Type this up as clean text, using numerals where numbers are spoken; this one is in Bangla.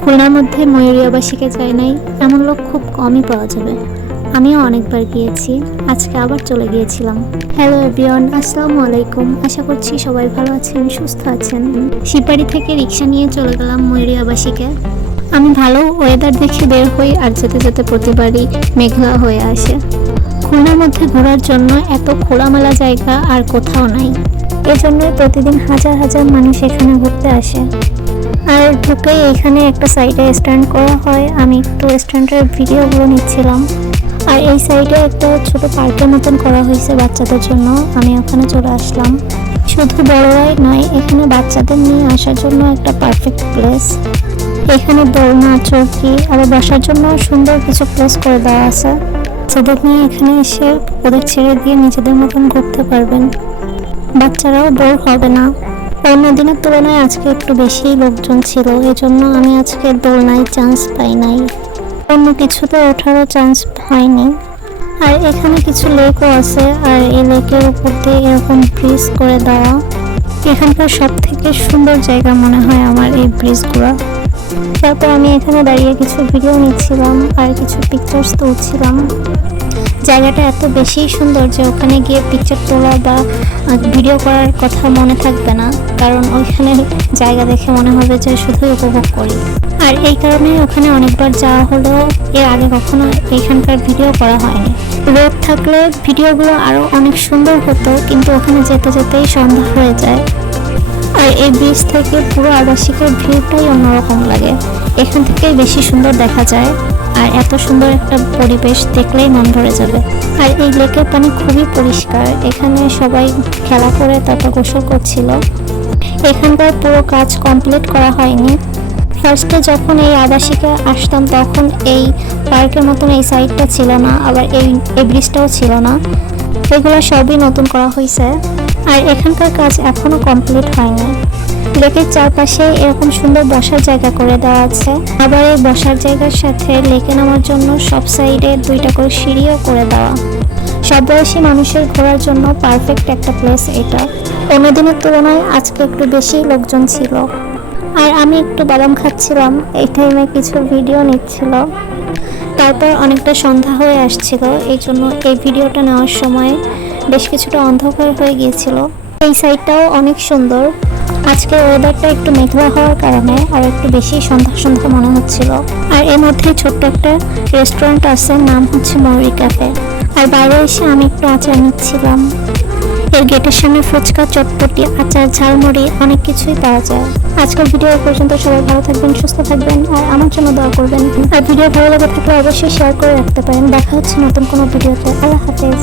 খুলনার মধ্যে ময়ূরী আবাসিকে যায় নাই এমন লোক খুব কমই পাওয়া যাবে। আমিও অনেকবার গিয়েছি, আজকে আবার চলে গিয়েছিলাম। হ্যালো এভরিওয়ান, আসসালামু আলাইকুম। আশা করছি সবাই ভালো আছেন, সুস্থ আছেন। শিববাড়ি থেকে রিক্সা নিয়ে চলে গেলাম ময়ূরী আবাসিকে। আমি ভালো ওয়েদার দেখে বের হই, আর যেতে যেতে প্রতিবারই মেঘলা হয়ে আসে। খুলনার মধ্যে ঘোরার জন্য এত খোলামেলা জায়গা আর কোথাও নাই, এজন্যই প্রতিদিন হাজার হাজার মানুষ এখানে ঘুরতে আসে। আর ঢুকেই এখানে একটা সাইডে স্ট্যান্ড করা হয়, আমি একটু স্ট্যান্ডের ভিডিওগুলো নিচ্ছিলাম। আর এই সাইডে একটা ছোট পার্কের মতন করা হয়েছে বাচ্চাদের জন্য, আমি ওখানে চলে আসলাম। শুধু বড়রাই নয়, এখানে বাচ্চাদের নিয়ে আসার জন্য একটা পারফেক্ট প্লেস। এখানে দোলনা, চৌকি, আবার বসার জন্য সুন্দর কিছু প্লেস করে দেওয়া আছে। বাচ্চাদের নিয়ে এখানে এসে ওদের ছেড়ে দিয়ে নিজেদের মতন ঘুরতে পারবেন, বাচ্চারাও বোর হবে না। অন্য দিনের তুলনায় আজকে একটু বেশি লোকজন ছিল, এজন্য আমি আজকে দোলনায় চান্স পাই নাই, অন্য কিছুতে ওঠারও চান্স হয়নি। আর এখানে কিছু লেকও আছে, আর এই লেকের উপর দিয়ে এরকম ব্রিজ করে দেওয়া। এখানকার সব থেকে সুন্দর জায়গা মনে হয় আমার এই ব্রিজগুলো। তারপর আমি এখানে দাঁড়িয়ে কিছু ভিডিও নিচ্ছিলাম আর কিছু পিকচার্স তুলছিলাম। জায়গাটা এত বেশি সুন্দর যে ওখানে গিয়ে পিকচার তোলা বা ভিডিও করার কথা মনে থাকবে না, কারণ ওইখানে জায়গা দেখে মনে হবে যে শুধুই উপভোগ করি। আর এই কারণে ওখানে অনেকবার যাওয়া হলেও এর আগে কখনো এইখানকার ভিডিও করা হয়নি। রোদ থাকলে ভিডিওগুলো আরও অনেক সুন্দর হতো, কিন্তু ওখানে যেতে যেতেই সন্ধ্যা হয়ে যায়। আর এই ব্রিজ থেকে পুরো আবাসিকের ভিউটাই অন্যরকম লাগে, এখান থেকেই বেশি সুন্দর দেখা যায়। আর এত সুন্দর একটা পরিবেশ দেখলেই মন ভরে যাবে। আর এই লেকের পানি খুবই পরিষ্কার, এখানে সবাই খেলা করে তারপর গোসল করছিল। এখানকার পুরো কাজ কমপ্লিট করা হয়নি। ফার্স্টে যখন এই আবাসিকে আসতাম তখন এই পার্কের মতন এই সাইডটা ছিল না, আবার এই ব্রিজটাও ছিল না। এগুলো সবই নতুন করা হয়েছে, আর এখানকার কাজ এখনো কমপ্লিট হয়নি। লেকের চারপাশে এরকম সুন্দর বসার জায়গা করে দেওয়া আছে, আবার এই বসার জায়গার সাথে লেকে নামার জন্য সব সাইডে 2টা করে সিঁড়িও করে দেওয়া। সব বয়সী মানুষের ঘোরার জন্য পারফেক্ট একটা প্লেস এটা। অন্যদিনের তুলনায় আজকে একটু বেশি লোকজন ছিল। আর আমি একটু বাদাম খাচ্ছিলাম, এই টাইমে কিছু ভিডিও নিচ্ছিল। তারপর অনেকটা সন্ধ্যা হয়ে আসছিল, এই জন্য এই ভিডিওটা নেওয়ার সময় বেশ কিছুটা অন্ধকার হয়ে গিয়েছিল। এই সাইডটাও অনেক সুন্দর। আজকে ওয়েদারটা একটু মেঘলা হওয়ার কারণে আর একটু বেশি সন্ধ্যা সন্ধ্যা মনে হচ্ছিল। আর এর মধ্যে ছোট্ট একটা রেস্টুরেন্ট আছে, নাম হচ্ছে ময়ূরী ক্যাফে। আর বাইরে এসে আমি একটু আচার নিচ্ছিলাম। এর গেটের সামনে ফুচকা, চটপটি, আচার, ঝালমুড়ি অনেক কিছুই পাওয়া যায়। আজকের ভিডিও পর্যন্ত সবাই ভালো থাকবেন, সুস্থ থাকবেন, আর আমার জন্য দোয়া করবেন। আর ভিডিও ভালো লাগে থাকলে অবশ্যই শেয়ার করে রাখতে পারেন। দেখা হচ্ছে নতুন কোনো ভিডিওতে। আল্লাহ হাফেজ।